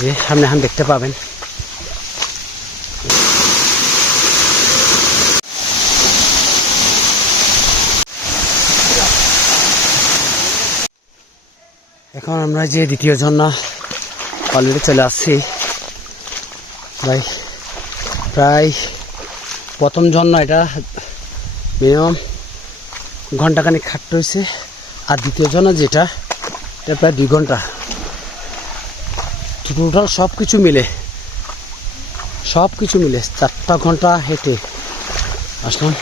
যে সামনে হান দেখতে পাবেন। এখন আমরা যে দ্বিতীয় ঝর্ণা অলরেডি চলে আসছি। ভাই, প্রায় প্রথম ঝর্ণা এটা মিনিমাম ঘন্টাখানিক খাটতে হয়েছে আর দ্বিতীয় ঝর্ণা যেটা, এটা প্রায় দুই ঘণ্টা। টোটাল সব কিছু মিলে সব কিছু মিলে চারটা ঘণ্টা হেঁটে আসলাম।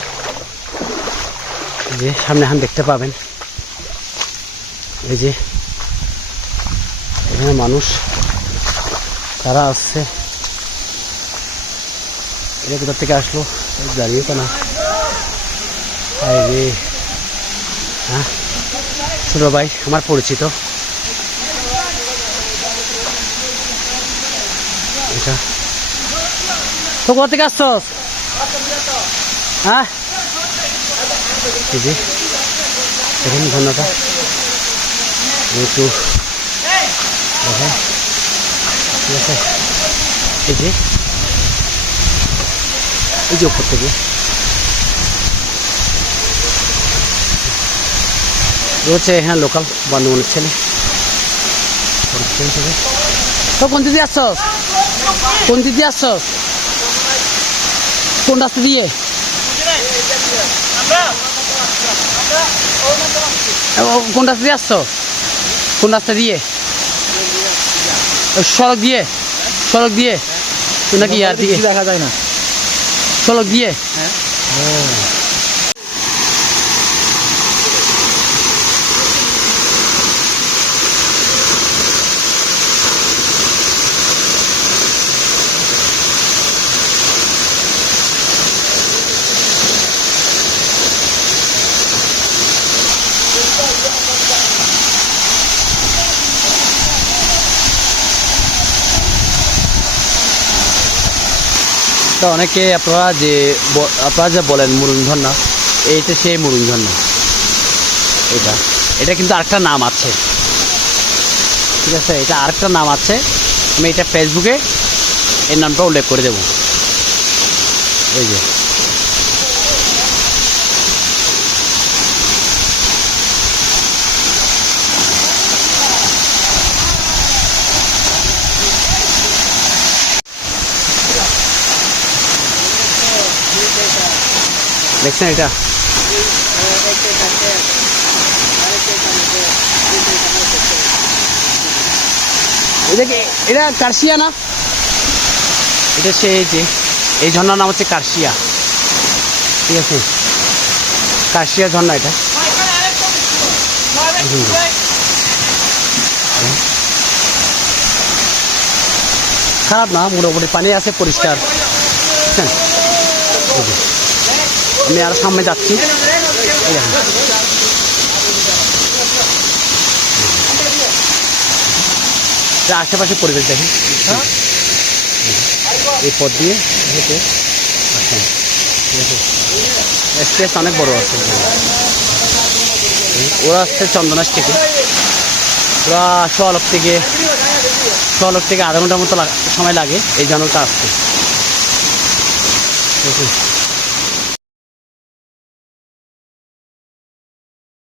যে সামনে হান দেখতে পাবেন, এই যে এখানে মানুষ, তারা আসছে। এটা কোথা থেকে আসলো? দাঁড়িয়ে তো না। হ্যাঁ ছোটো ভাই, আমার পরিচিত। এটা তো কোথা থেকে আসছস হ্যাঁ এই যে দেখেন ধন্যবাদ একটু দেখেন ঠিক আছে এই যে এই যে উপর থেকে রয়েছে হ্যাঁ লোকাল বন্ধুবানের ছেলে পরিচিত হিসেবে। তো কোন দিদি আসছস কোন দিদি আসছস কোন রাস্তা দিয়ে? কোন রাস্তা দিয়ে আসছো কোন রাস্তা দিয়ে? সড়ক দিয়ে? সড়ক দিয়ে? নাকি ইয়ার দিয়ে? দেখা যায় না। সড়ক দিয়ে? তো অনেকে আপনারা যে আপনারা যে বলেন মুরুন ঝর্ণা এইটা সেই মুরুন ঝর্ণা এটা এটা কিন্তু আরেকটা নাম আছে। ঠিক আছে, এটা আরেকটা নাম আছে। আমি এটা ফেসবুকে এর নামটা উল্লেখ করে দেব। এই যে। দেখছেন এটা এটা কি এটা কার্শিয়া না? এটা সে যে এই ঝর্ণার নাম হচ্ছে কার্শিয়া। ঠিক আছে? কার্শিয়া ঝর্ণা এটা। খারাপ না মোটামুটি পানি আছে পরিষ্কার। হ্যাঁ। আমি আরও সামনে যাচ্ছি। দেখেন। আশেপাশে পরিবেশ দেখেন। এই পথ দিয়ে হেঁটে আসেন। স্পেস অনেক বড় আছে। ওরা আসছে চন্দনাশ থেকে ওরা সোয়ালক থেকে সোয়ালক থেকে আধা ঘণ্টার মতো সময় লাগে এই জনটা আসছে আছে